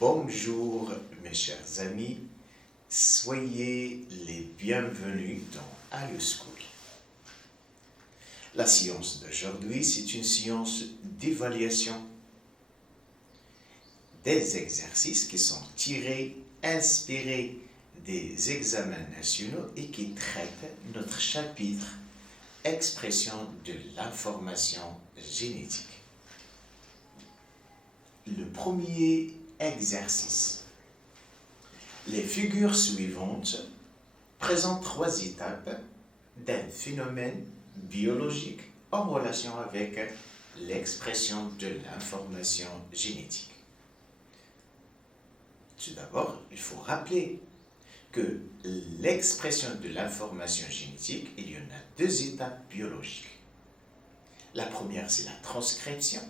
Bonjour mes chers amis, soyez les bienvenus dans AlioSchool. La science d'aujourd'hui, c'est une science d'évaluation des exercices qui sont inspirés des examens nationaux et qui traitent notre chapitre expression de l'information génétique. Le premier exercice. Les figures suivantes présentent 3 étapes d'un phénomène biologique en relation avec l'expression de l'information génétique. Tout d'abord, il faut rappeler que l'expression de l'information génétique, il y en a 2 étapes biologiques. La première, c'est la transcription.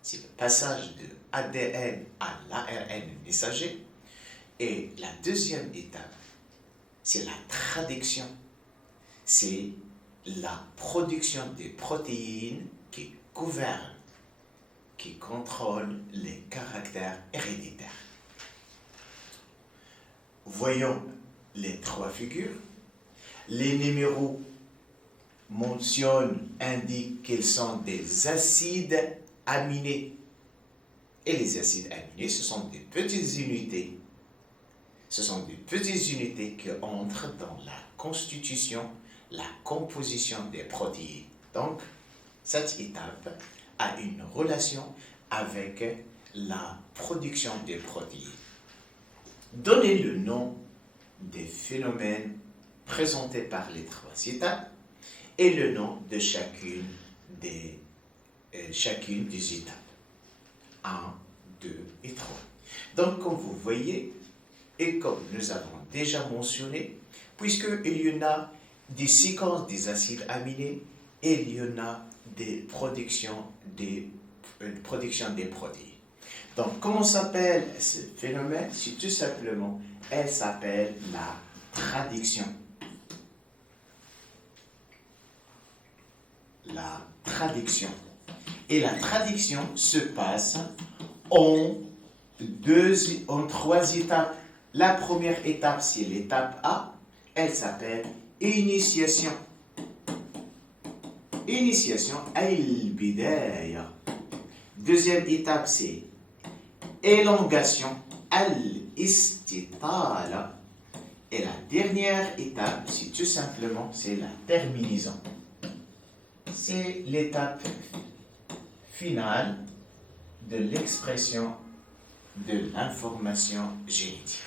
C'est le passage de ADN à l'ARN messager. Et la deuxième étape, c'est la traduction. C'est la production des protéines qui gouvernent, qui contrôlent les caractères héréditaires. Voyons les 3 figures. Les numéros indiquent qu'ils sont des acides aminés. Et les acides aminés, ce sont des petites unités. Ce sont des petites unités qui entrent dans la constitution, la composition des protéines. Donc, cette étape a une relation avec la production des protéines. Donnez le nom des phénomènes présentés par les 3 étapes et le nom de chacune des étapes. 1, 2 et 3. Donc, comme vous voyez, et comme nous avons déjà mentionné, puisqu'il y en a des séquences des acides aminés et il y en a des productions des protéines. Donc, comment s'appelle ce phénomène? C'est tout simplement, elle s'appelle la traduction. La traduction. Et la traduction se passe en 3 étapes. La première étape, c'est l'étape A. Elle s'appelle initiation. Initiation, al-bidaya. Deuxième étape, c'est élongation, al-istitala. Et la dernière étape, c'est tout simplement, c'est la terminaison. C'est l'étape finale de l'expression de l'information génétique.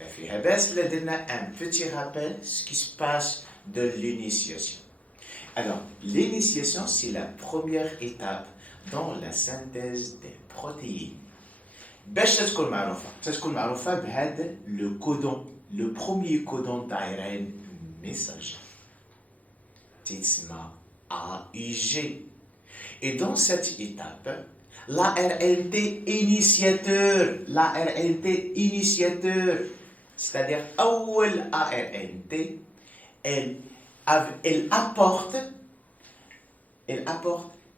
Un petit rappel de ce qui se passe de l'initiation. Alors, l'initiation, c'est la première étape dans la synthèse des protéines. Le codon, le premier codon d'ARN messager. C'est AUG. Et dans cette étape, l'ARNT initiateur, c'est-à-dire l'ARNT, elle apporte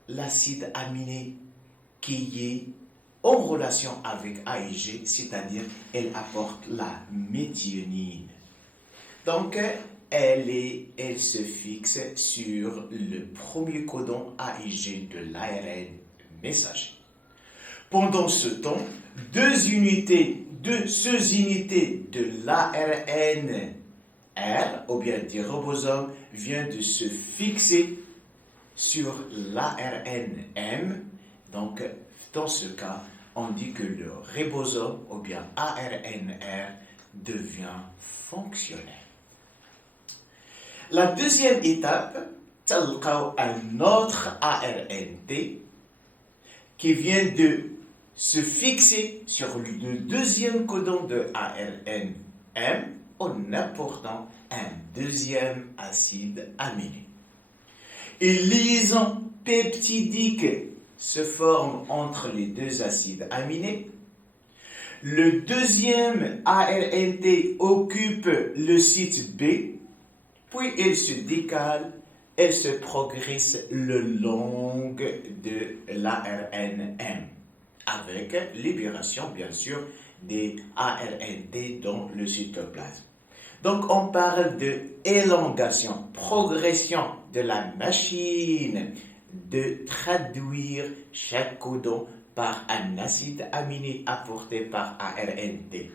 l'acide aminé qui est en relation avec AIG, c'est-à-dire elle apporte la méthionine. Donc, elle se fixe sur le premier codon AIG de l'ARN messager. Pendant ce temps, 2 unités de l'ARN R, ou bien du ribosome, vient de se fixer sur l'ARN-M. Donc, dans ce cas, on dit que le ribosome, ou bien ARN-R, devient fonctionnel. La deuxième étape, un autre ARNT qui vient de se fixer sur le deuxième codon de ARN-M en apportant un deuxième acide aminé. Une liaison peptidique se forme entre les 2 acides aminés. Le deuxième ARNT occupe le site B, puis il se décale, elle se progresse le long de l'ARN-M. avec libération, bien sûr, des ARNT dans le cytoplasme. Donc, on parle de élongation, progression de la machine de traduire chaque codon par un acide aminé apporté par ARNT.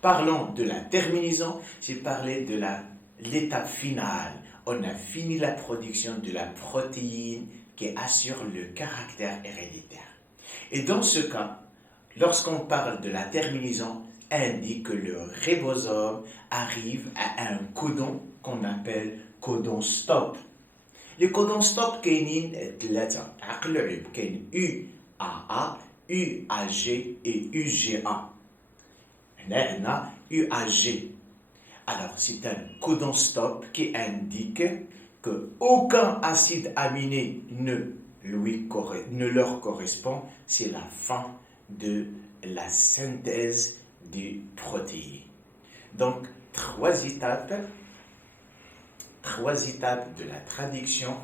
Parlons de la terminaison, j'ai parlé de l'étape finale. On a fini la production de la protéine qui assure le caractère héréditaire. Et dans ce cas, lorsqu'on parle de la terminaison, indique que le ribosome arrive à un codon qu'on appelle codon stop. Le codon stop كاينين ثلاثة عقل عليهم كاين UAA, UAG et UGA. هنا عندنا UAG. Alors c'est un codon stop qui indique que aucun acide aminé ne leur correspond, c'est la fin de la synthèse des protéines. Donc, trois étapes de la traduction.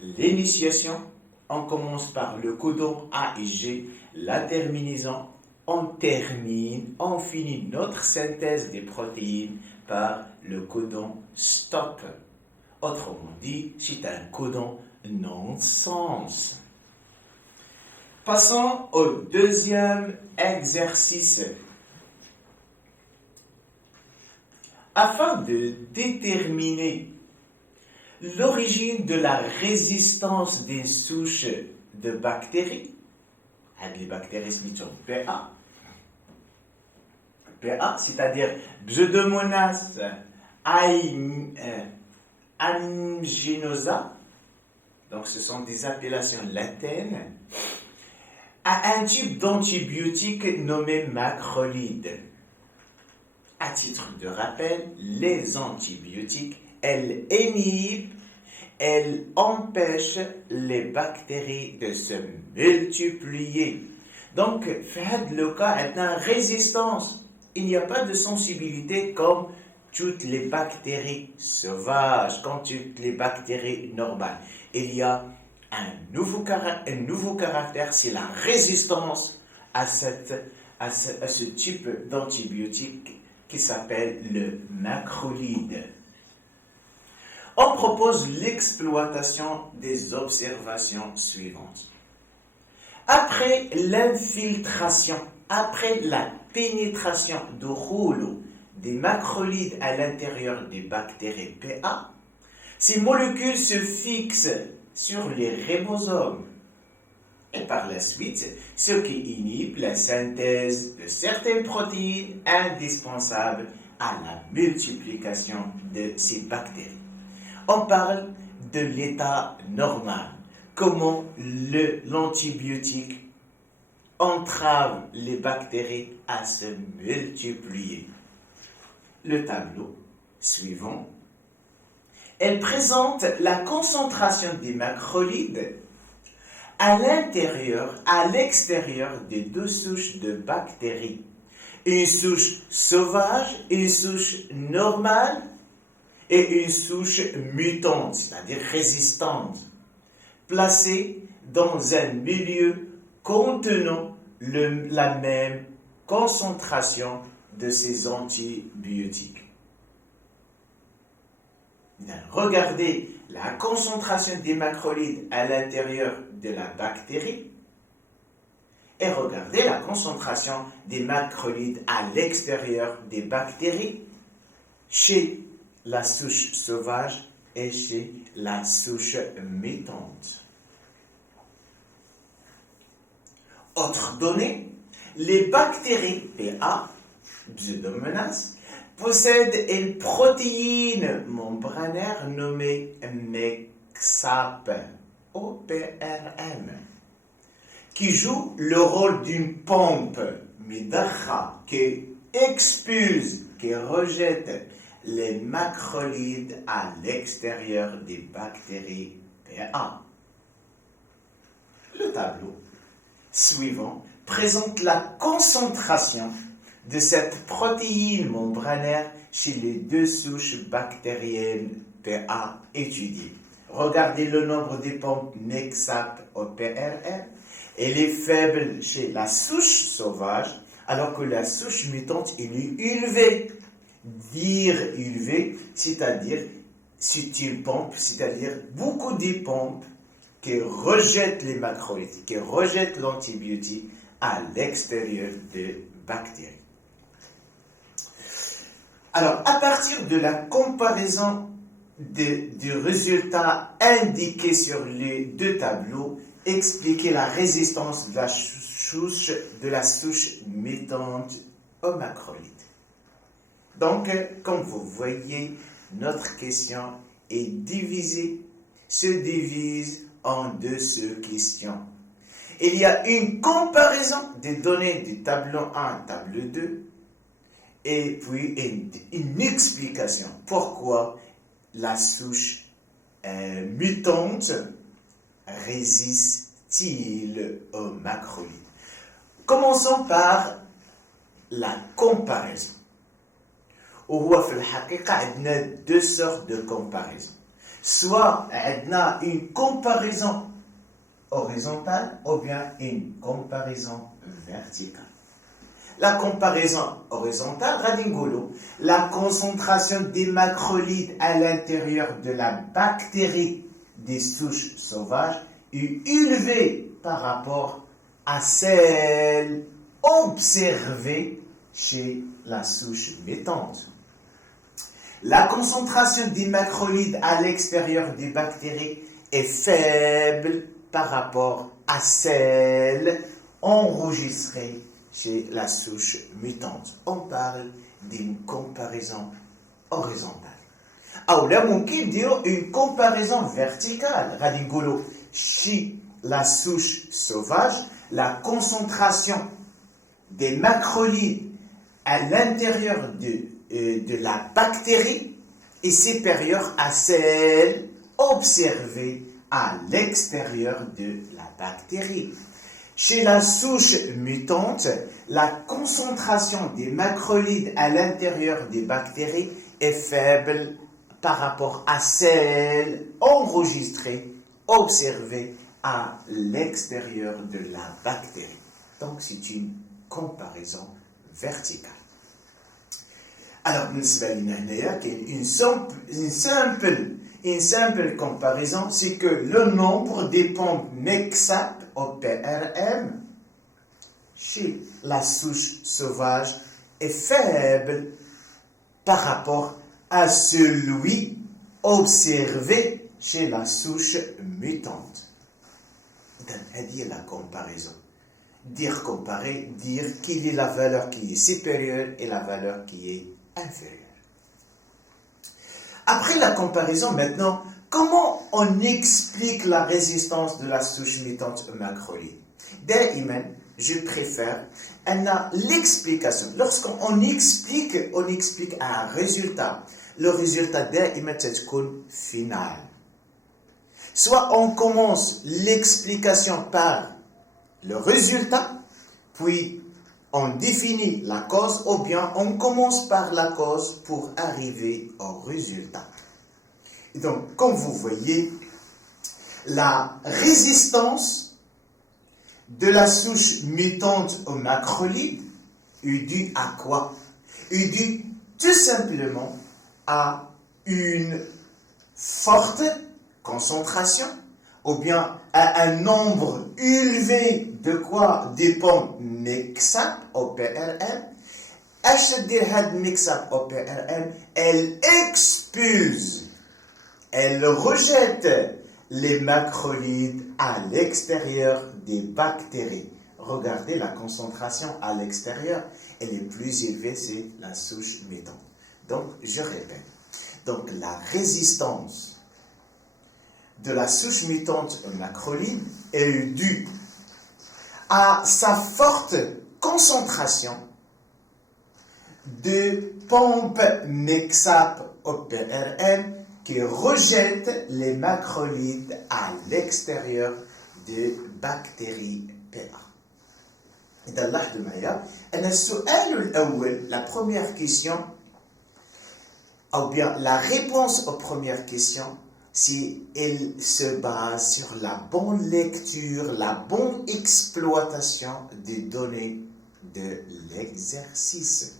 L'initiation, on commence par le codon A et G, la terminaison, on finit notre synthèse des protéines par le codon stop. Autrement dit, c'est un codon non-sens. Passons au deuxième exercice. Afin de déterminer l'origine de la résistance des souches de bactéries, les bactéries sont PA, c'est-à-dire Pseudomonas aeruginosa, donc ce sont des appellations latines, à un type d'antibiotique nommé macrolide. À titre de rappel, les antibiotiques, elles inhibent, elles empêchent les bactéries de se multiplier. Donc, dans le cas, il y a une résistance. Il n'y a pas de sensibilité comme toutes les bactéries sauvages, comme toutes les bactéries normales. Il y a un nouveau caractère, c'est la résistance à ce type d'antibiotique qui s'appelle le macrolide. On propose l'exploitation des observations suivantes. Après l'infiltration, après la pénétration du rouleau des macrolides à l'intérieur des bactéries PA, ces molécules se fixent sur les ribosomes. Et par la suite, ce qui inhibe la synthèse de certaines protéines indispensables à la multiplication de ces bactéries. On parle de l'état normal, comment l'antibiotique entrave les bactéries à se multiplier. Le tableau suivant, elle présente la concentration des macrolides à l'intérieur, à l'extérieur des deux souches de bactéries. Une souche sauvage, une souche normale et une souche mutante, c'est-à-dire résistante, placées dans un milieu contenant la même concentration de ces antibiotiques. Regardez la concentration des macrolides à l'intérieur de la bactérie et regardez la concentration des macrolides à l'extérieur des bactéries chez la souche sauvage et chez la souche mutante. Autre donnée, les bactéries PA, Pseudomonas, possèdent une protéine membranaire nommée MXAP, OPRM, qui joue le rôle d'une pompe, midakha, qui expulse, qui rejette les macrolides à l'extérieur des bactéries PA. Le tableau suivant présente la concentration de cette protéine membranaire chez les deux souches bactériennes PA étudiées. Regardez le nombre des pompes MXAP-OPRM Elle est faible chez la souche sauvage, alors que la souche mutante, elle est élevée. Dire élevé, c'est-à-dire c'est une pompe, c'est-à-dire beaucoup de pompes qui rejettent les macrolides, qui rejettent l'antibiotique à l'extérieur des bactéries. Alors, à partir de la comparaison du résultat indiqué sur les deux tableaux, expliquer la résistance de la souche mutante aux macrolides. Donc, comme vous voyez, notre question se divise en deux sous-questions. Il y a une comparaison des données du tableau 1 et tableau 2, et puis une explication pourquoi la souche mutante résiste-t-il aux macrolides. Commençons par la comparaison. وهو في الحقيقة عندنا deux sortes de comparaison. Soit عندنا une comparaison horizontale ou bien une comparaison verticale. La comparaison horizontale, غادي نقولوا la concentration des macrolides à l'intérieur de la bactérie des souches sauvages est élevée par rapport à celle observée chez la souche mutante. La concentration des macrolides à l'extérieur des bactéries est faible par rapport à celle enregistrée chez la souche mutante. On parle d'une comparaison horizontale. أو لا ممكن dire une comparaison verticale. غادي نقولوا chez la souche sauvage, la concentration des macrolides à l'intérieur de la bactérie est supérieure à celle observée à l'extérieur de la bactérie. Chez la souche mutante, la concentration des macrolides à l'intérieur des bactéries est faible par rapport à celle enregistrée, observée à l'extérieur de la bactérie. Donc c'est une comparaison verticale. Alors, une simple comparaison, c'est que le nombre des pompes MXAP au PRM chez la souche sauvage est faible par rapport à celui observé chez la souche mutante. C'est-à-dire la comparaison. Dire comparer, dire quelle est la valeur qui est supérieure et la valeur qui est inférieure. Après la comparaison, maintenant, comment on explique la résistance de la souche mutante aux macrolides? Daiman, je préfère l'explication. Lorsqu'on explique un résultat. Le résultat daiman تكون final. Soit on commence l'explication par le résultat, puis on définit la cause, ou bien on commence par la cause pour arriver au résultat. Et donc, comme vous voyez, la résistance de la souche mutante aux macrolides est due à quoi? Est due tout simplement à une forte concentration, ou bien à un nombre élevé de quoi? Des pompes MXAP au PRM. HDHAD MXAP au PRM, elle expulse, elle rejette les macrolides à l'extérieur des bactéries. Regardez la concentration à l'extérieur, elle est plus élevée, c'est la souche mutante. Donc, je répète. Donc, la résistance de la souche mutante aux macrolides est due à sa forte concentration de pompes MXAP au PRM qui rejettent les macrolides à l'extérieur des bactéries PA. إذا لاحظوا معايا أن السؤال الأول, la première question, ou bien la réponse aux premières questions, si elle se base sur la bonne lecture, la bonne exploitation des données de l'exercice.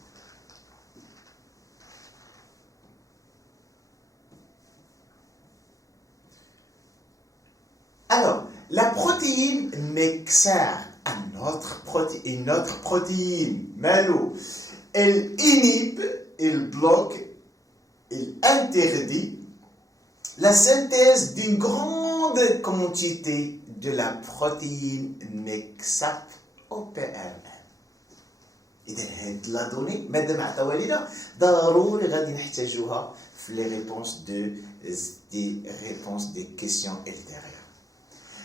Alors, la protéine Mexer, une autre protéine, Malo, elle inhibe, elle bloque, elle interdit la synthèse d'une grande quantité de la protéine MXAP-OPRN. إذا هاد لا دوني مادام عطاوها لينا ضروري غادي نحتاجوها في les réponses des questions ultérieures.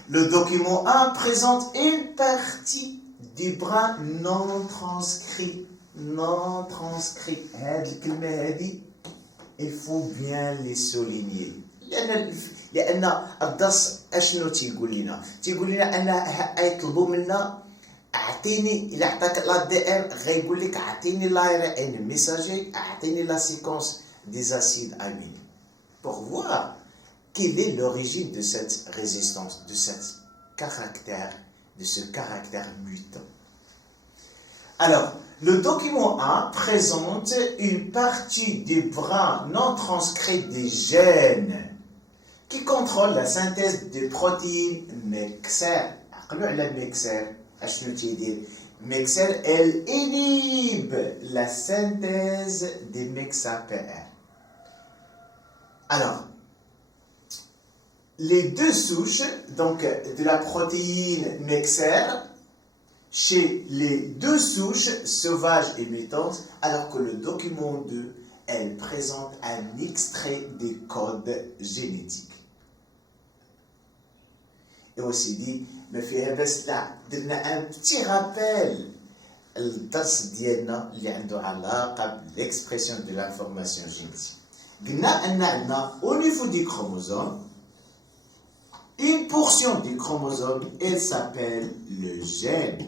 Le document 1 présente une partie du brin non transcrit. Non transcrit. هاد الكلمة هادي il faut bien les souligner. لأن الدرس أشنو تيقول لنا؟ تيقول لنا أن يطلبوا منا اعطيني الا عطاك لا دي ان غيقول لك اعطيني لا ان ميساجي اعطيني لا سيكونس des acides aminés pour voir quelle est l'origine de cette résistance, de ce caractère mutant. Alors, le document 1 présente une partie du brin non transcrit des gènes qui contrôle la synthèse des protéines Mexer. عقلوا على Mexer. Mexer, elle inhibe la synthèse des MXAPR. Alors, les deux souches donc, de la protéine Mexer, chez les deux souches sauvages et mutantes, alors que le document 2, elle présente un extrait des codes génétiques. Et aussi dit, ما فيها بس لا درنا ان بتي رابيل الدرس ديالنا اللي عنده علاقه بالاكسبريسيون دو لانفورماسيون جينيتيك. قلنا ان عندنا au niveau du chromosome une portion du chromosome, elle s'appelle le gène.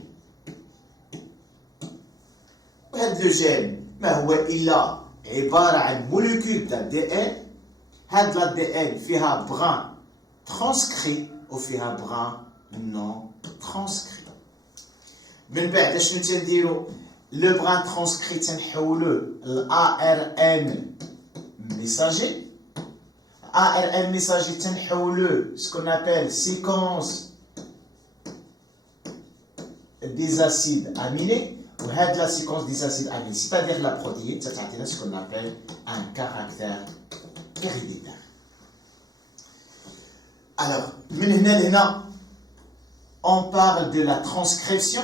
وهذا الجين ما هو الا عباره عن موليكول تاع دي ان. هاد لا دي ان فيها بران ترانسكري وفيها بران non transcrit. من بعد شنو تنديرو؟ لو بران ترانسكري تنحولوه ل ARN messager. ARN messager تنحولوه ce qu'on appelle séquence des acides aminés. وهاد la séquence des acides aminés, c'est-à-dire la protéine, تعطينا ce qu'on appelle un caractère héréditaire. Alors, من هنا لهنا on parle de la transcription.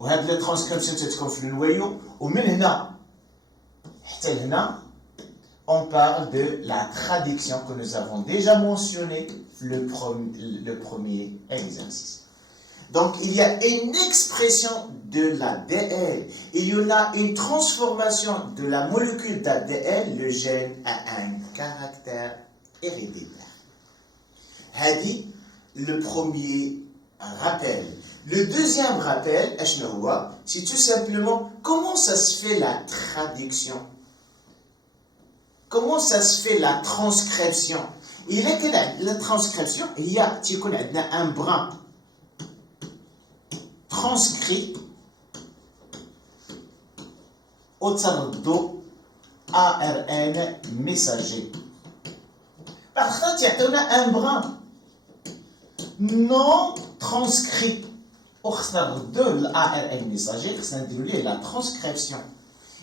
وهذه la transcription تتكون في النويو. ومن هنا حتى لهنا on parle de la traduction que nous avons déjà mentionné le premier exercice. Donc il y a une expression de l'ADN. Il y en a une transformation de la molécule d'ADN. Le gène a un caractère héréditaire. هذه le premier rappel. Le deuxième rappel, c'est tout simplement comment ça se fait la traduction. Comment ça se fait la transcription. Il est que la transcription, il y a un brin transcrit au تردد ARN messager. Par contre, il y a un brin non transcrit. وخصنا نردو الARN messager خصنا نديرو ليه لا ترانسكريبسيون.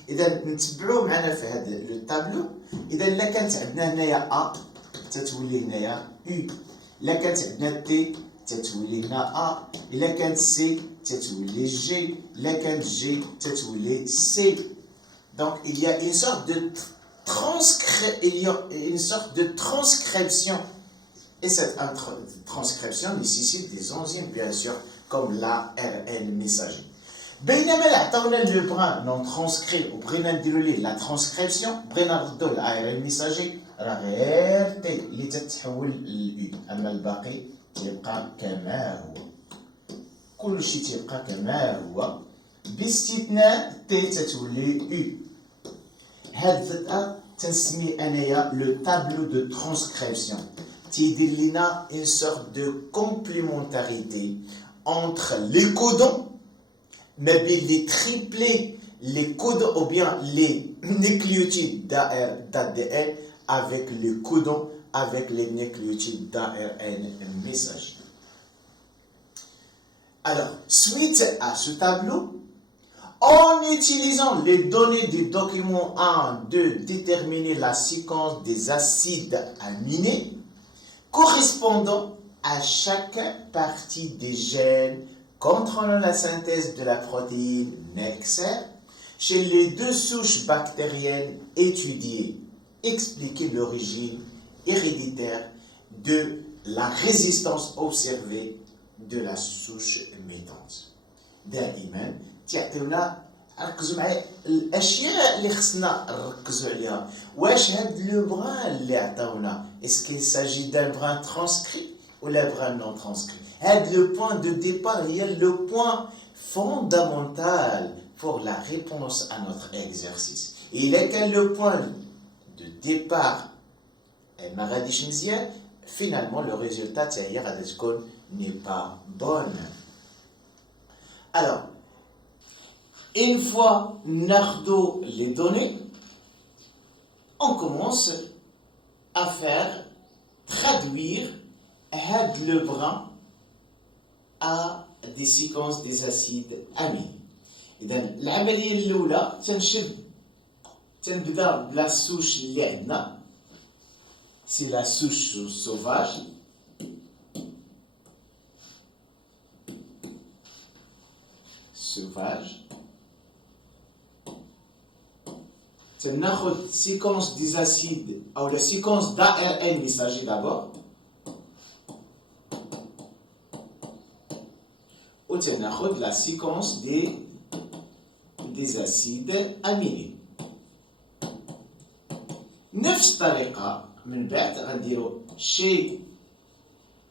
اذا نتبعوا معنا في هذا لو طابلو. اذا الا كانت عندنا هنايا ا تتولي هنايا يو. الا كانت عندنا تي تتولي هنا ا. الا كانت سي تتولي جي. الا كانت جي تتولي سي. Donc il y a une sorte de transcription. Et cette transcription nécessite des enzymes, bien sûr, comme l'ARN messager. بينما اللي عطاونا لو بران نون ترانسكري وبغينا نديرو ليه لا ترانسكريبسيون بغينا نردو الARN ميساجي راه غير تي اللي تتحول لليو. اما الباقي تيبقى كما هو. كل شيء تيبقى كما هو باستثناء تي تتولي يو. هاد تنسمي أنايا le tableau de transcription تيدير لنا une sorte de complémentarité entre les codons mais bien les triplés les codons ou bien les nucléotides d'ADN avec les codons avec les nucléotides d'ARN messager. Alors, suite à ce tableau, en utilisant les données des documents 1, 2, déterminer la séquence des acides aminés correspondant à chaque partie des gènes contrôlant la synthèse de la protéine NEXER chez les deux souches bactériennes étudiées, expliquer l'origine héréditaire de la résistance observée de la souche mutante. دائما تعطيونا ركزوا معايا الاشياء اللي خصنا نركزوا عليها. واش هاد لو بران اللي عطاونا اسكي ساجي دان بران ترانسكري ولا بران نون ترانسكري؟ هاد لو بوين دو ديبار هي لو بوين fondamental pour la réponse à notre exercice. Il est que le point de départ ما غاديش مزيان, finalement le résultat تاعي غادي تكون n'est pas bonne. Alors, une fois nardo les données, on commence à faire traduire le brin à des séquences des acides aminés. إذا العملية الأولى تنبدا بلا souche اللي عندنا, c'est la souche sauvage. تناخذ séquence des acides ou la séquence d'ARN messager d'abord ou تناخذ la séquence des acides aminés. نفس الطريقة من بعد غنديرو chez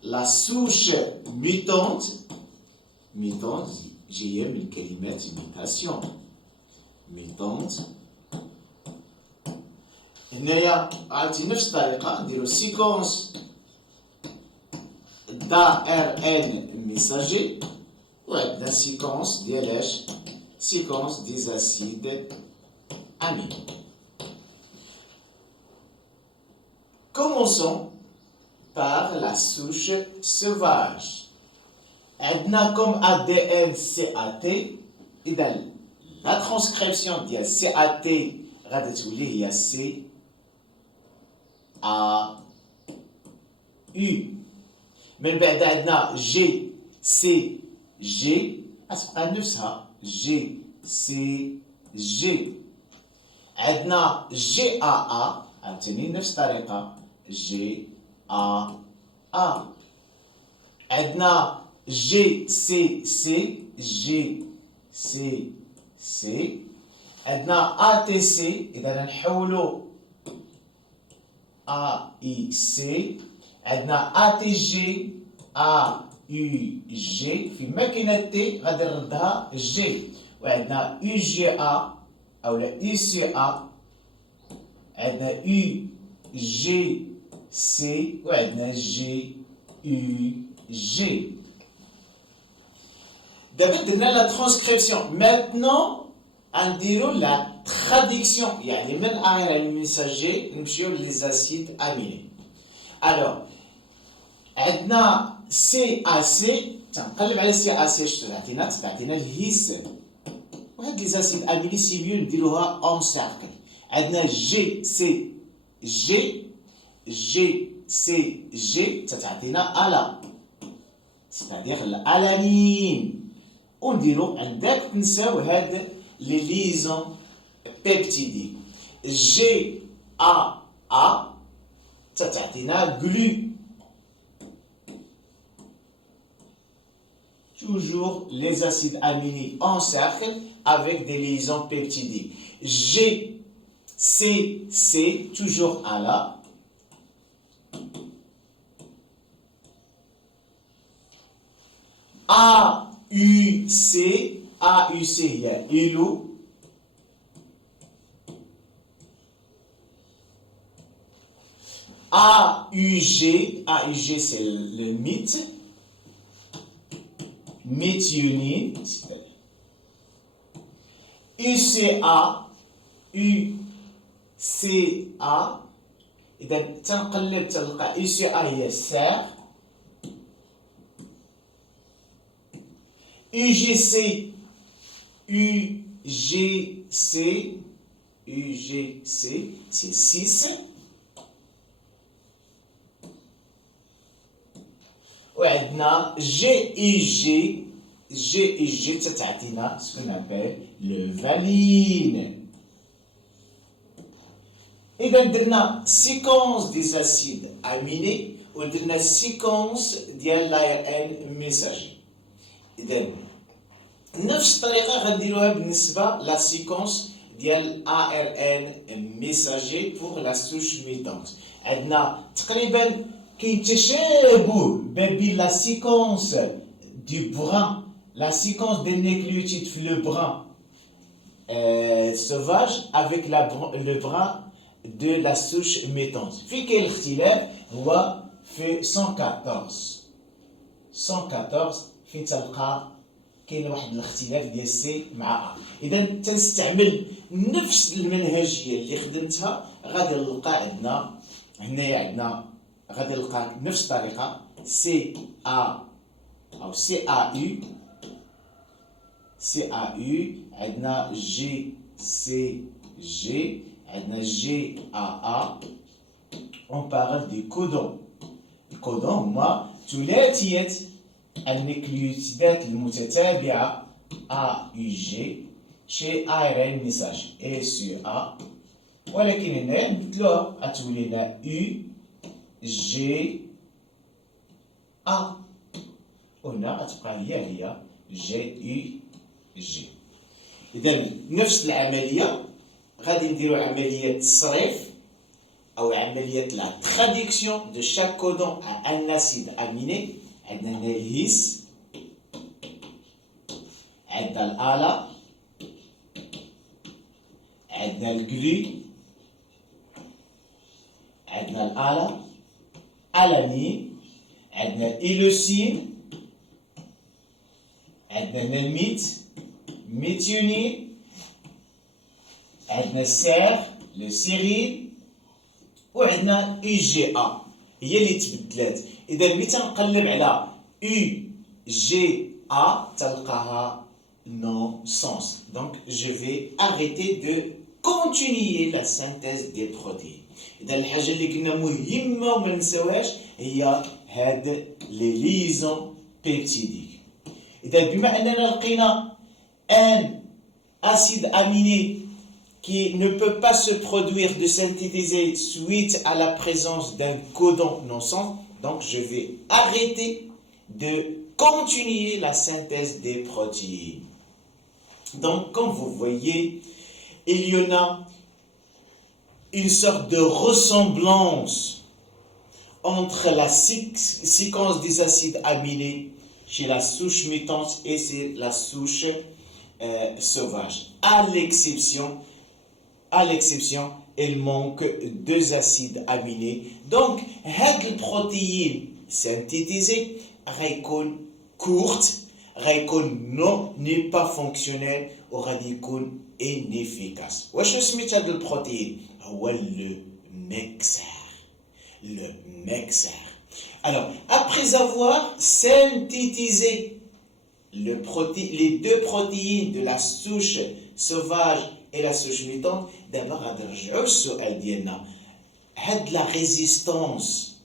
la souche mutante جاية من الكلمات mutation mutante. هنايا عرفتي نفس الطريقة نديرو séquence d'ARN messager وعندنا séquence ديال séquence des acides aminés. Commençons par la souche sauvage. عندنا comme ADN CAT. إذا la transcription ديال CAT غادي تولي هي CAU. من بعد عندنا GCG غتبقى نفسها GCG. عندنا GAA عاوتاني نفس الطريقة GAA. عندنا GCC عندنا ATC. إذا نحولو AIC. عندنا ATG AUG. فيما كاينه تي غادي نردها جي. وعندنا UGA أو UCA. عندنا UGC وعندنا GUG. دابا درنا لا ترانسكريبسيون. ماتنون غنديرو لا traduction, يعني من ARN messager نمشيو للزاسيد اميني. الوغ عندنا CAC تنقلب على CAC شتو تعطينا الهيس. وهاد لي زاسيد اميني سي ميو نديروها اون سيركل. عندنا GCG تعطينا الا c'est-à-dire الالانين. ونديرو عندك تنساو هاد لي ليزون بيبتيدي. GAA تعطينا glue. Toujours les acides aminés en cercle avec des liaisons peptidiques. GCC toujours à la. AUC il y a ILO. AUG c'est le mythe, méthionine, UCA, إذا تنقلب تلقى UCA هي الساغ، UGC c'est 6. وعندنا GEG تتعطينا ce qu'on appelle le valine. إذا درنا séquence des acides aminés ودرنا séquence ديال l'ARN messager. إذا نفس الطريقة غنديروها بالنسبة لا séquence ديال ARN messager pour la souche mutante. عندنا تقريبا كاين تشابه بين la séquence du brin, la séquence des nucléotides في le brin sauvage avec le brin de la souche mutante. في كاين الاختلاف هو في 114 فين تلقى كاين واحد الاختلاف ديال سي مع ا. اذا تنستعمل نفس المنهجيه اللي خدمتها غادي نلقى عندنا هنايا عندنا غادي نلقى نفس الطريقه سي ا او سي ا يو عندنا جي سي جي عندنا جي ا. on parle des codons. الكودون هما ثلاثيه النيوكليوتيدات المتتابعه AUG شي ARN ميساج ACA، ولكن هنا نبدلوها غتولي لنا UGA وهنا غتبقى هي GUG. إذا نفس العملية غادي نديرو عملية تصريف أو عملية لا traduction de chaque codon à un acide aminé. عندنا هنا الهيس، عندنا الآلا، عندنا الجلي، عندنا الآلا، ألانين، عندنا الإيلوسين، عندنا هنا الميت، ميثيونين، عندنا السير، لو سيرين، وعندنا UGA هي اللي تبدلات. إذا ملي تنقلب على UGA تلقاها non sens. Donc je vais arrêter de continuer la synthèse des protéines. إذا الحاجة اللي كنا مهمة وما نساوهاش هي هاد لي ليزون بيبتيديك. إذا بما أننا لقينا un acide aminé qui ne peut pas se produire, de synthétiser suite à la présence d'un codon non-sens, donc je vais arrêter de continuer la synthèse des protéines. Donc, comme vous voyez, il y en a une sorte de ressemblance entre la séquence des acides aminés chez la souche mutante et c'est la souche sauvage. À l'exception, il manque 2 acides aminés. Donc, cette protéine synthétisée غيكون courte, n'est pas fonctionnelle ou غيكون inefficace. واش سميت هذه البروتين؟ هو le mexer. Alors, après avoir synthétisé les 2 protéines de la souche sauvage et la souche mutante, d'abord غادي نرجعوا للسؤال ديالنا. هاد la résistance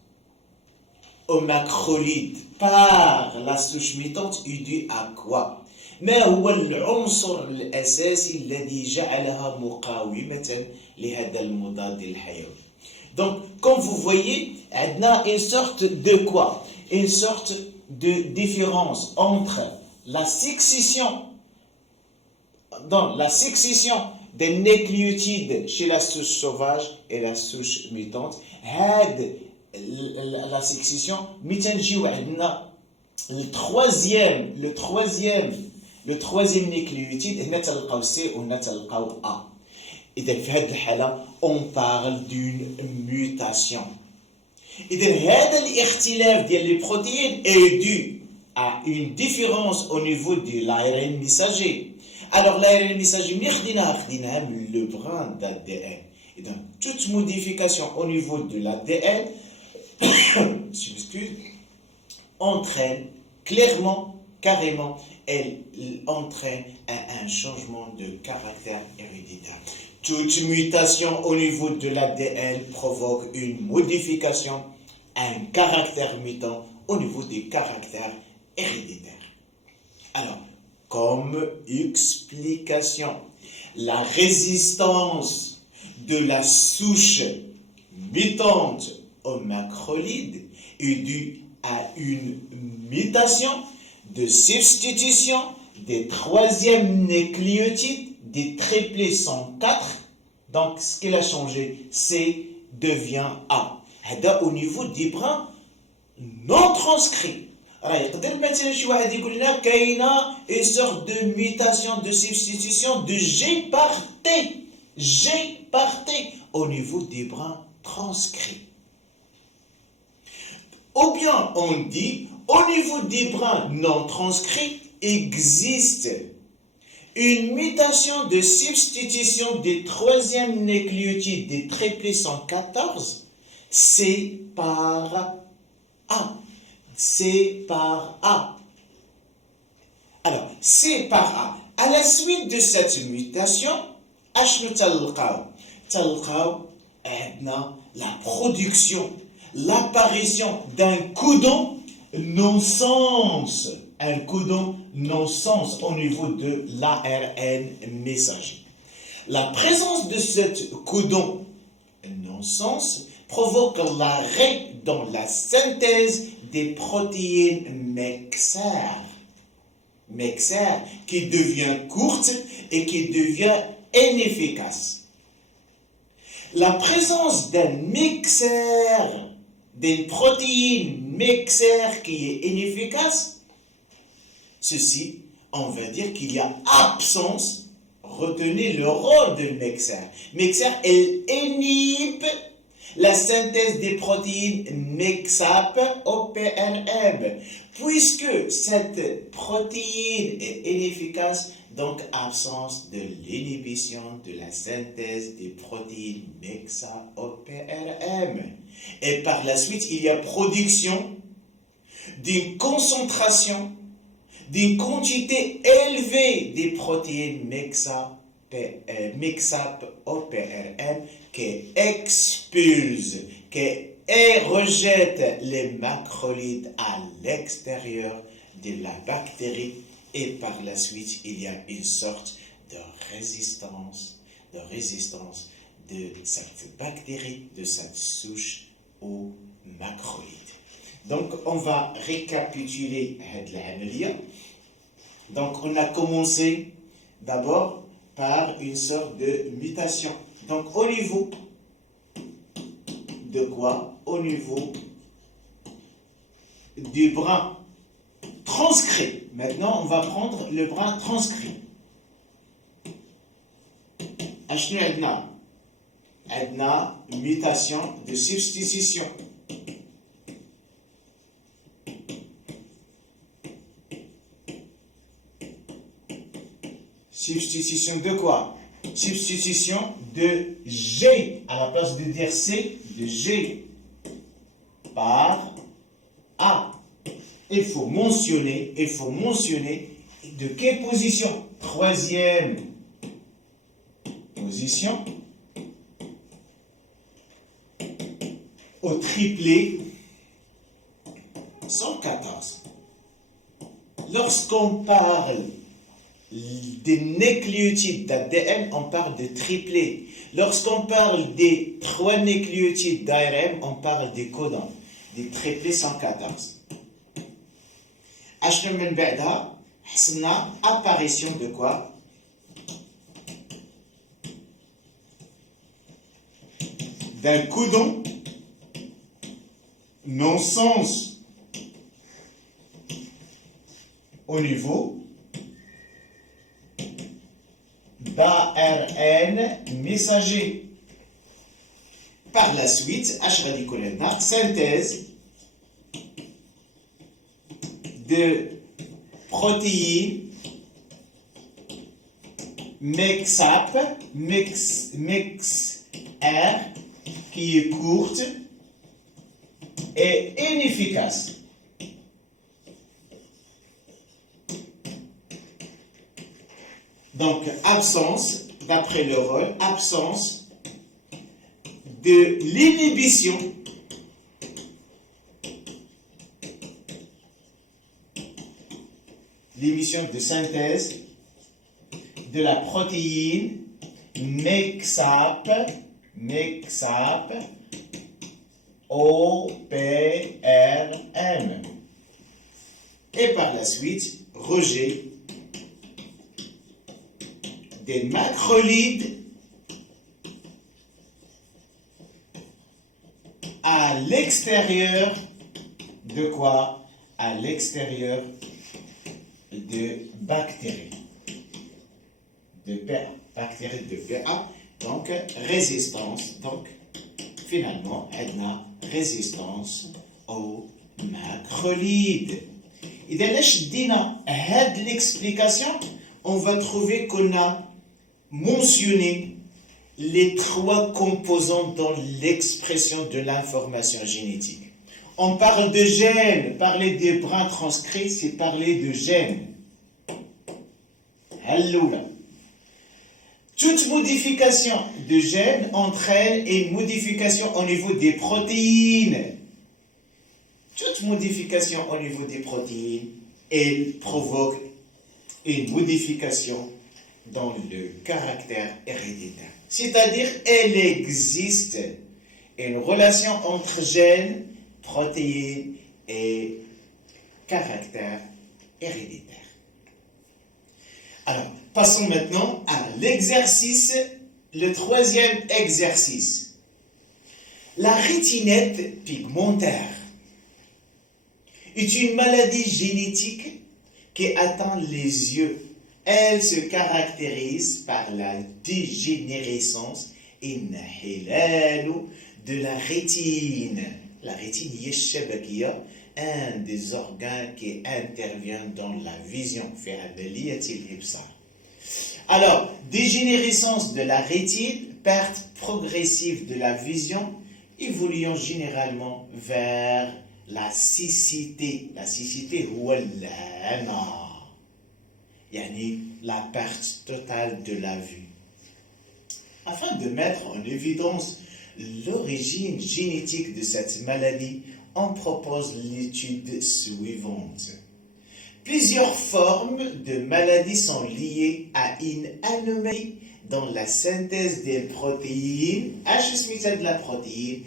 aux macrolides par la souche mutante est due à quoi؟ ما هو العنصر الأساسي الذي جعلها مقاومة لهذا المضاد الحيوي؟ Donc, comme vous voyez, on a une sorte de quoi? Une sorte de différence entre la succession des nucléotides chez la souche sauvage et la souche mutante. La succession, le troisième nucléotide, C ou A. Et dans cette cas, on parle d'une mutation. إذا هذا الاختلاف ديال les protéines est dû à une différence au niveau de l'ARN messager. Alors l'ARN messager ملي خديناها من le brin d'ADN. Et donc toute modification au niveau de l'ADN entraîne clairement, carrément, elle entraîne un changement de caractère héréditaire. Toute mutation au niveau de l'ADN provoque une modification, un caractère mutant au niveau des caractères héréditaires. Alors, comme explication, la résistance de la souche mutante au macrolide est due à une mutation de substitution des troisièmes nucléotides des triplés 104. Donc, ce qu'il a changé, C devient A. هذا au niveau des brins non transcrits. راه يقدر مثلا شي واحد يقول لنا كاينه une sorte de mutation de substitution de G par T. G par T au niveau des brins transcrits. Ou bien on dit, au niveau des brins non transcrits, existe une mutation de substitution des troisièmes nucléotides des triplés 114, C par A. C par A. Alors, C par A. À la suite de cette mutation, la production, l'apparition d'un codon non-sens. Un codon non-sens au niveau de l'ARN messager. La présence de ce codon non-sens provoque l'arrêt dans la synthèse des protéines MEXer qui devient courte et qui devient inefficace. La présence d'un mixer, d'une protéine mixer qui est inefficace, ceci, on va dire qu'il y a absence, retenez le rôle de mixer. Mixer, elle inhibe la synthèse des protéines MXAP-OPRM. Puisque cette protéine est inefficace, donc absence de l'inhibition de la synthèse des protéines MXA-OPRM. Et par la suite, il y a production d'une concentration, d'une quantité élevée des protéines MXAP-OPRM qui expulse, qui rejette les macrolides à l'extérieur de la bactérie et par la suite il y a une sorte de résistance de cette bactérie, de cette souche aux macrolides. Donc on va récapituler l'analyse. Donc on a commencé d'abord par une sorte de mutation. Donc au niveau de quoi? Au niveau du brin transcrit. Maintenant, on va prendre le brin transcrit. عندنا mutation de substitution. Substitution de quoi? Substitution de G, à la place de dire C, de G par A. Il faut mentionner de quelle position? Troisième position au triplé 114. Lorsqu'on parle des nucléotides d'ADN, on parle de triplé. Lorsqu'on parle des 3 nucléotides d'ARN, on parle des codons, des triplés 114. أشنو من بعدها حصلنا apparition de quoi? D'un codon non-sens au niveau d'ARN messager. par la suite, synthèse de protéines mix-up, mix-R, qui est courte et inefficace. Donc, absence, d'après le rôle, absence de l'inhibition de synthèse de la protéine mix-up OPRM. Et par la suite, rejet des macrolides à l'extérieur de quoi? À l'extérieur de bactéries de PA, bactéries de PA, donc résistance, donc finalement elle a résistance aux macrolides. Et dès que l'explication, on va trouver qu'on a mentionné les 3 composants dans l'expression de l'information génétique. On parle de gènes, parler des brins transcrits, c'est parler de gènes. Alloula. Toute modification de gènes entraîne une modification au niveau des protéines. Toute modification au niveau des protéines, elle provoque une modification dans le caractère héréditaire. C'est-à-dire, elle existe une relation entre gènes, protéines et caractère héréditaire. Alors, passons maintenant à l'exercice, le 3e exercice. La rétinite pigmentaire est une maladie génétique qui atteint les yeux. Elle se caractérise par la dégénérescence de la rétine. La rétine est un des organes qui intervient dans la vision. Alors, dégénérescence de la rétine, perte progressive de la vision, évoluant généralement vers la cécité. La cécité, la perte totale de la vue. Afin de mettre en évidence l'origine génétique de cette maladie, on propose l'étude suivante. Plusieurs formes de maladies sont liées à une anomalie dans la synthèse des protéines. de la protéine,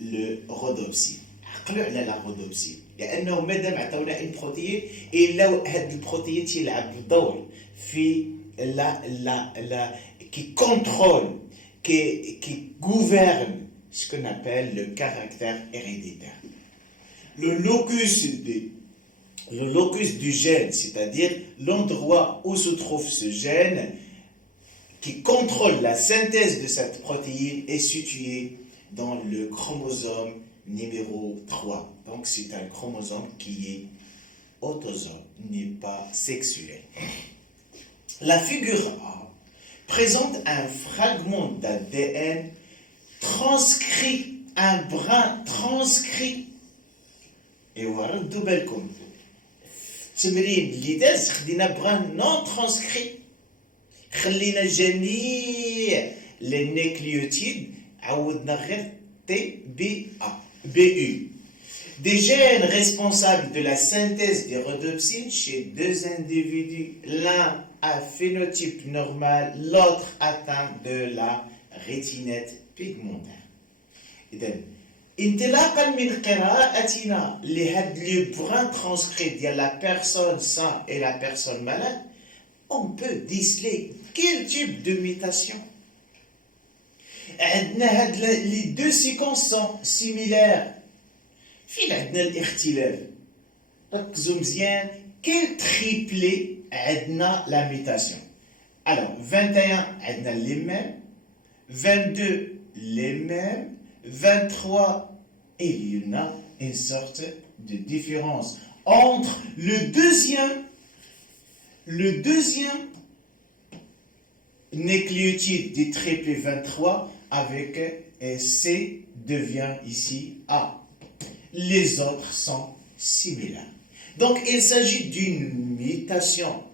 le rhodopsine. عقلوا على la rhodopsine. لأنه مادام عطاونا une protéine et là هذه البروتين تلعب دور في qui contrôle, qui gouverne ce qu'on appelle le caractère héréditaire. Le locus du gène, c'est-à-dire l'endroit où se trouve ce gène qui contrôle la synthèse de cette protéine, est situé dans le chromosome numéro 3. Donc c'est un chromosome qui est autosome, n'est pas sexuel. La figure A présente un fragment d'ADN transcrit, un brin transcrit. Et وردوا بالكم التمرين اللي داز خدينا بران نون ترانسكري خلينا جميع لي نيكليوتيد عوضنا غير BU. Des gènes responsables de la synthèse des rhodopsines chez 2 individus, l'un a phénotype normal, l'autre atteint de la rétinite pigmentaire. إذن انطلاقا من قراءتنا لهاد لي بران transcrit ديال la personne saine et la personne malade, on peut déceler quel type de mutation. Les 2 séquences sont similaires. فين عندنا الاختلاف؟ ركزوا مزيان. Quel triplet عندنا la mutation? Alors 21 عندنا les mêmes, 22 les mêmes 23. Et il y en a une sorte de différence entre le deuxième nucléotide du triplé 23 avec C devient ici A. Les autres sont similaires. Donc, il s'agit d'une mutation.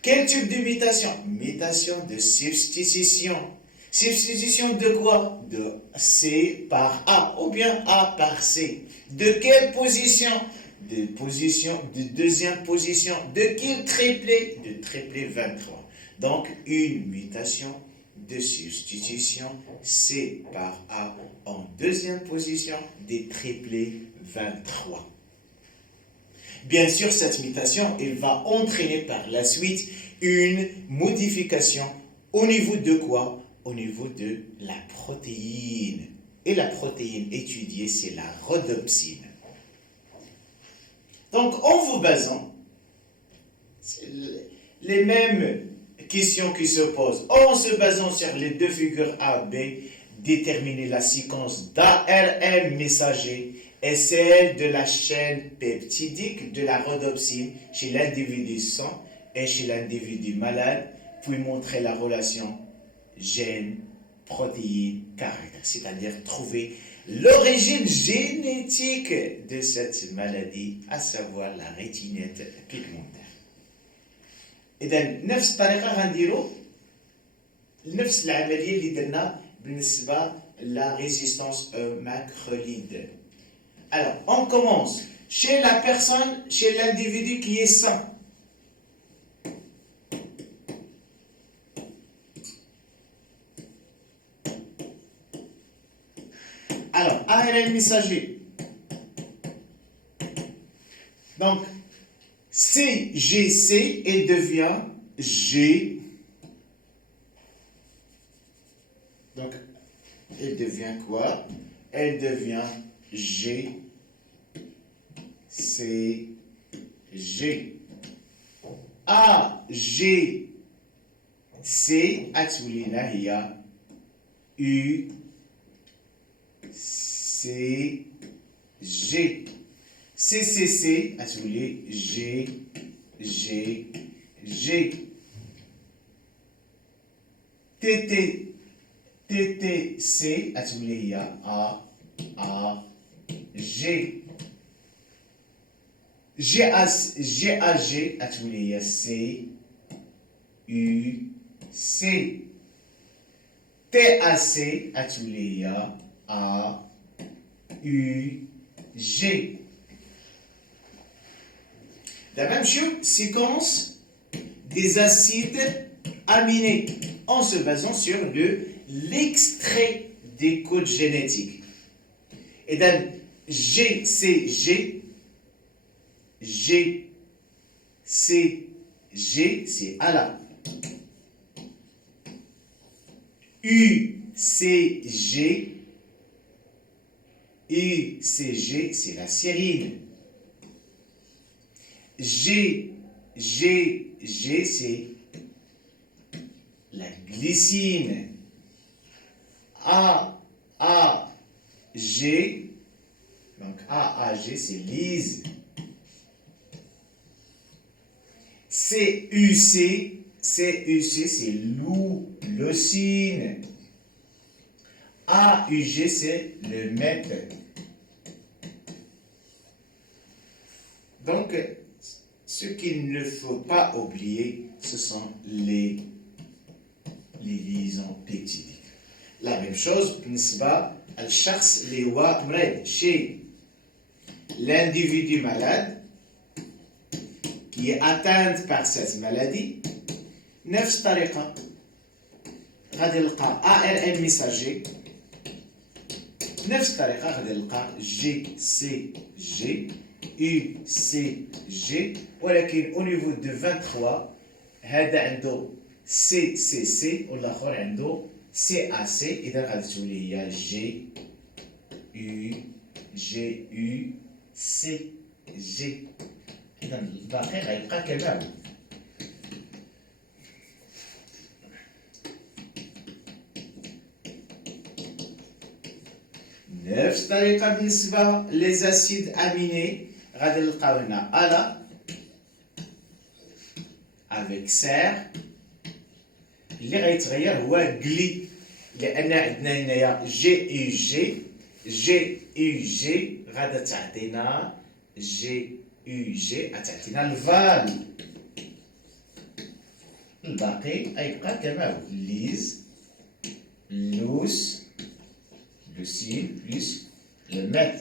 Quel type de mutation? Mutation de substitution. Substitution de quoi? De C par A ou bien A par C. De quelle position? De deuxième position. De quel triplé? De triplé 23. Donc, une mutation de substitution C par A en deuxième position des triplés 23. Bien sûr, cette mutation, elle va entraîner par la suite une modification au niveau de quoi? Au niveau de la protéine. Et la protéine étudiée, c'est la rhodopsine. Donc, en vous basant, les mêmes questions qui se posent, en se basant sur les deux figures A, B, déterminer la séquence d'ARN messager et celle de la chaîne peptidique de la rhodopsine chez l'individu sain et chez l'individu malade, puis montrer la relation gène, protéine, caractère, c'est-à-dire trouver l'origine génétique de cette maladie, à savoir la rétinite pigmentaire. إذا نفس الطريقة غنديرو نفس العملية اللي درنا بالنسبة la résistance macrolide. Alors, on commence chez la personne, chez l'individu qui est sain. Alors, ARN messager. Donc, CGC, elle devient G. Donc, elle devient quoi? Elle devient G, C, G. A, G, C, أتولينا هي U, C, G. CCC, أتولي G, G, G. TT, TTC, أتولي هي A, G. GAG, أتولي هي C, U, C. TAC, أتولي هي A, U, G. La même chose, séquence des acides aminés en se basant sur l'extrait des codes génétiques. Et donc, GCG, GCG, c'est ALA. UCG, UCG, c'est la sérine. GGG, c'est la glycine. AAG, donc AAG, c'est lise. CUC, c'est leucine. AUG, c'est le mètre. Donc, ce qu'il ne faut pas oublier, ce sont les liaisons peptidiques. La même chose, chez l'individu malade qui est atteint par cette maladie, نفس الطريقة غادي نلقى ARN messager نفس الطريقة غادي نلقى GCG UCG ولكن au niveau de 23 هذا عنده CCC والاخر عنده CAC اذا غادي تولي هي GUCG اذا الباقي غيبقى كما هو. نفس الطريقة بالنسبة les acides aminés غادي نلقاو هنا ALA avec سير اللي غيتغير هو جلي لأن عندنا هنايا جي يو جي غادا تعطينا غتعطينا الفال الباقي غيبقى كما هو ليز لوس لوسين بلس المات.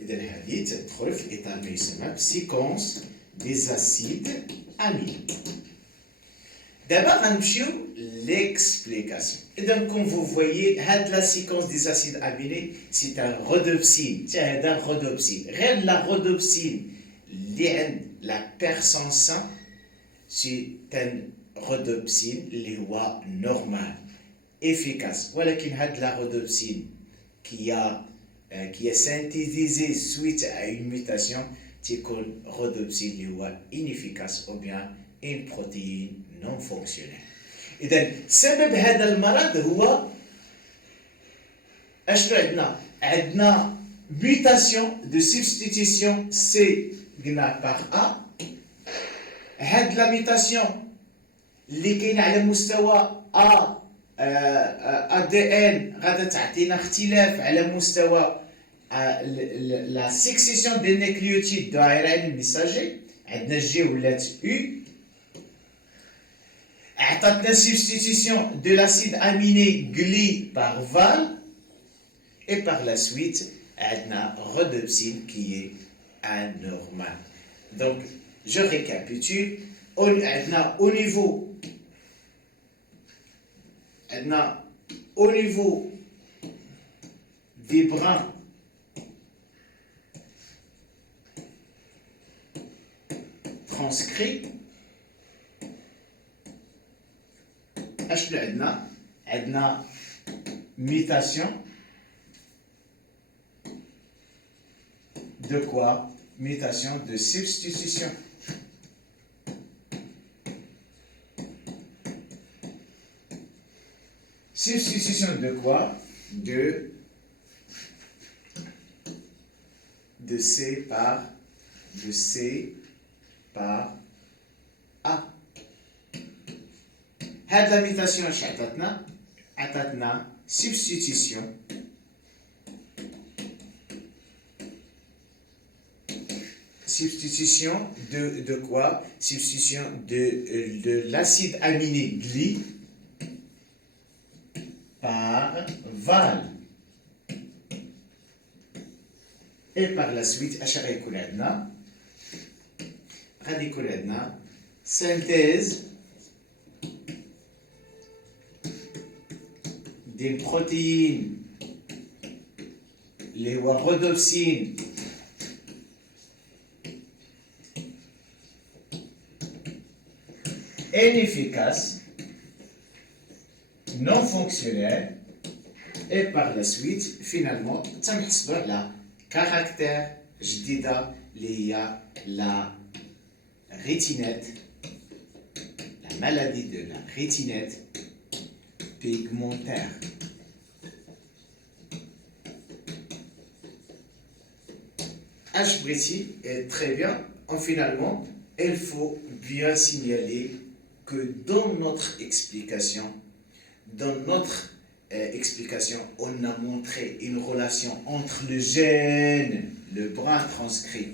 إذا هذه تدخل في إطار ما يسمى بسيكونس دي زاسيد أمين. دابا غنمشيو l'explication. إذا كون فو فويي هاد لا سيكونس دي زاسيد أميني سي ان رودوبسين، تا هذا رودوبسين، غير لا رودوبسين اللي عند لا بيرسون سان سي ان رودوبسين اللي هو نورمال efficace. ولكن هاد لا رودوبسين qui est synthétisé suite à une mutation تيكون رودوبسين اللي هو inefficace ou bien une protéine non fonctionnelle. إذا سبب هذا المرض هو اشنو عندنا mutation de substitution C قلنا par A. هاد لا mutation اللي كاينه على مستوى ADN غادا تعطينا اختلاف على مستوى لا سكسيسيون دي نيكليوتيد دو ARN ميساجي. عندنا جي ولات U. عطاتنا substitution de l'acide aminé gli par Val. Et par la suite عندنا rhodopsine qui est anormal. Donc je récapitule. عندنا au niveau des brins transcrits اشنو عندنا mutation de quoi? Mutation de substitution. Substitution de quoi? De C par A. هاد la mutation اش عطاتنا substitution de quoi? Substitution de l'acide aminé gli par Val. Et par la suite اش غيكون عندنا synthèse des protéines les rhodopsines inefficace, non fonctionnelle, et par la suite, finalement, تنحصلوا على caractère جديدة اللي هي la rétinite, la maladie de la rétinite pigmentaire. H-Brécy est très bien. Finalement, il faut bien signaler que dans notre explication, on a montré une relation entre le gène, le brin transcrit,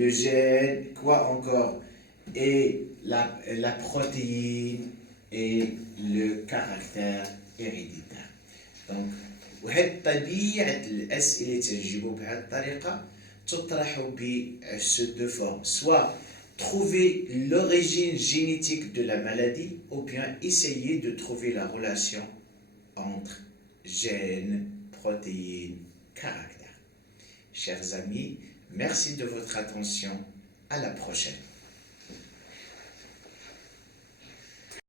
le gène, quoi encore, et la protéine et le caractère héréditaire. Donc, وهاد طبيعة الأسئلة تجيبوا بهذه الطريقة تطرحوا بسو دو فورم soit trouver l'origine génétique de la maladie ou bien essayer de trouver la relation entre gènes, protéines, caractère. Chers amis, merci de votre attention. À la prochaine.